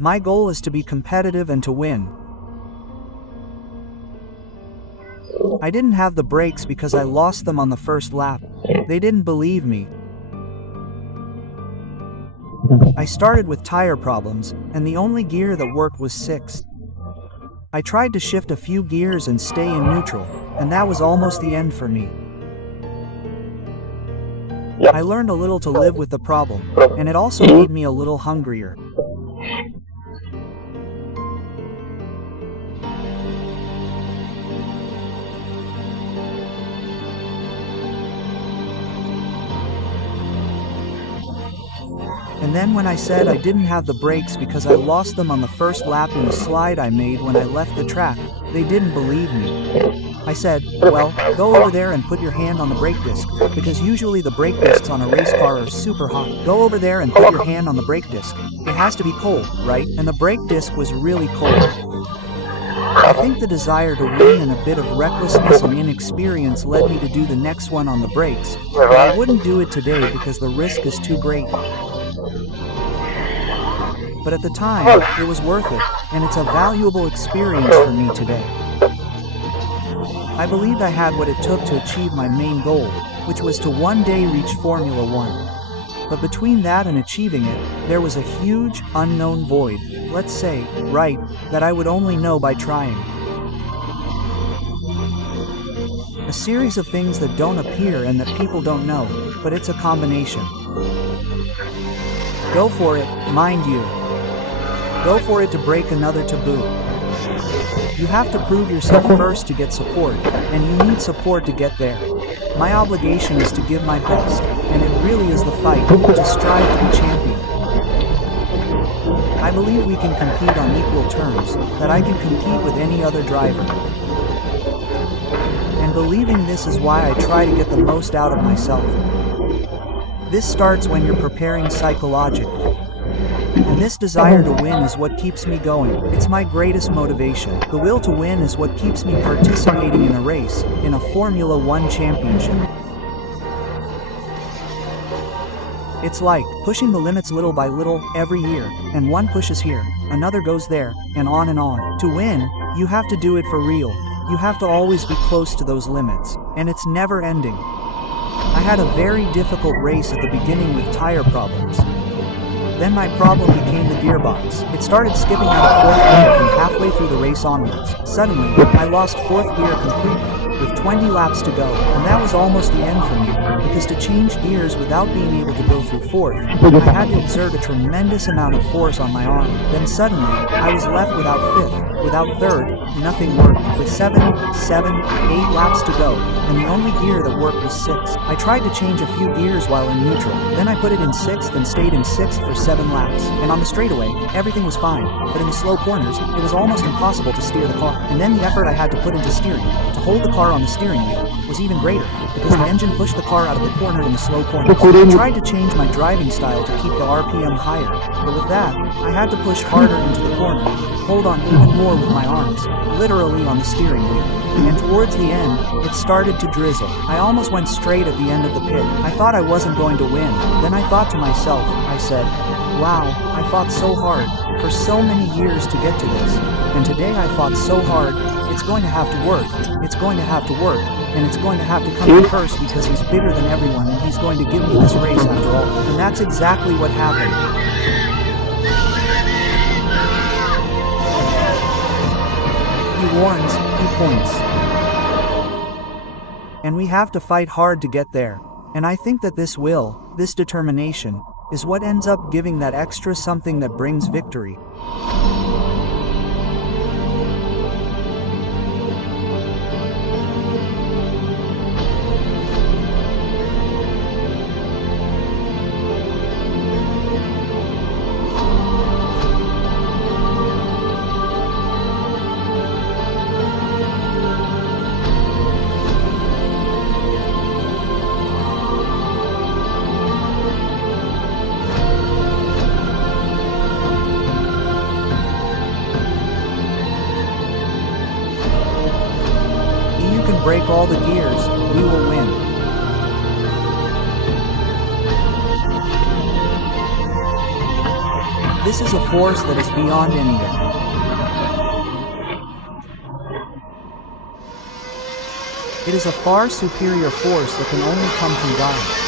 My goal is to be competitive and to win. I didn't have the brakes because I lost them on the first lap. They didn't believe me. I started with tire problems, and the only gear that worked was sixth. I tried to shift a few gears and stay in neutral, and that was almost the end for me. I learned a little to live with the problem, and it also made me a little hungrier. And then when I said I didn't have the brakes because I lost them on the first lap in a slide I made when I left the track, they didn't believe me. I said, well, go over there and put your hand on the brake disc, because usually the brake discs on a race car are super hot. Go over there and put your hand on the brake disc. It has to be cold, right? And the brake disc was really cold. I think the desire to win and a bit of recklessness and inexperience led me to do the next one on the brakes, but I wouldn't do it today because the risk is too great. But at the time, it was worth it, and it's a valuable experience for me today. I believed I had what it took to achieve my main goal, which was to one day reach Formula One. But between that and achieving it, there was a huge, unknown void, let's say, right, that I would only know by trying. A series of things that don't appear and that people don't know, but it's a combination. Go for it, mind you. Go for it to break another taboo. You have to prove yourself first to get support, and you need support to get there. My obligation is to give my best, and it really is the fight, to strive to be champion. I believe we can compete on equal terms, that I can compete with any other driver. And believing this is why I try to get the most out of myself. This starts when you're preparing psychologically. And this desire to win is what keeps me going. It's my greatest motivation. The will to win is what keeps me participating in a race, in a Formula One championship. It's like pushing the limits little by little, every year, and one pushes here, another goes there, and on and on. To win, you have to do it for real. You have to always be close to those limits, and it's never ending. I had a very difficult race at the beginning with tire problems. Then my problem became the gearbox. It started skipping out of fourth gear from halfway through the race onwards. Suddenly, I lost fourth gear completely, with 20 laps to go, and that was almost the end for me, because to change gears without being able to go through fourth, I had to exert a tremendous amount of force on my arm. Then suddenly, I was left without fifth, without third, nothing worked, with 8 laps to go, and the only gear that worked was sixth. I tried to change a few gears while in neutral, then I put it in sixth and stayed in sixth for 7 laps, and on the straightaway, everything was fine, but in the slow corners, it was almost impossible to steer the car. And then the effort I had to put into steering, to hold the car on the steering wheel, was even greater, because the engine pushed the car out of the corner in the slow corners. I tried to change my driving style to keep the RPM higher, but with that, I had to push harder into the corner, hold on even more with my arms, literally on the steering wheel. And towards the end, it started to drizzle. I almost went straight at the end of the pit. I thought I wasn't going to win. Then I thought to myself, I said, wow, I fought so hard, for so many years to get to this. And today I fought so hard, it's going to have to work, it's going to have to work, and it's going to have to come in first because he's bigger than everyone and he's going to give me this race after all. And that's exactly what happened. He warns, he points. And we have to fight hard to get there. And I think that this will, this determination, is what ends up giving that extra something that brings victory. Break all the gears, we will win. This is a force that is beyond anyone. It is a far superior force that can only come from God.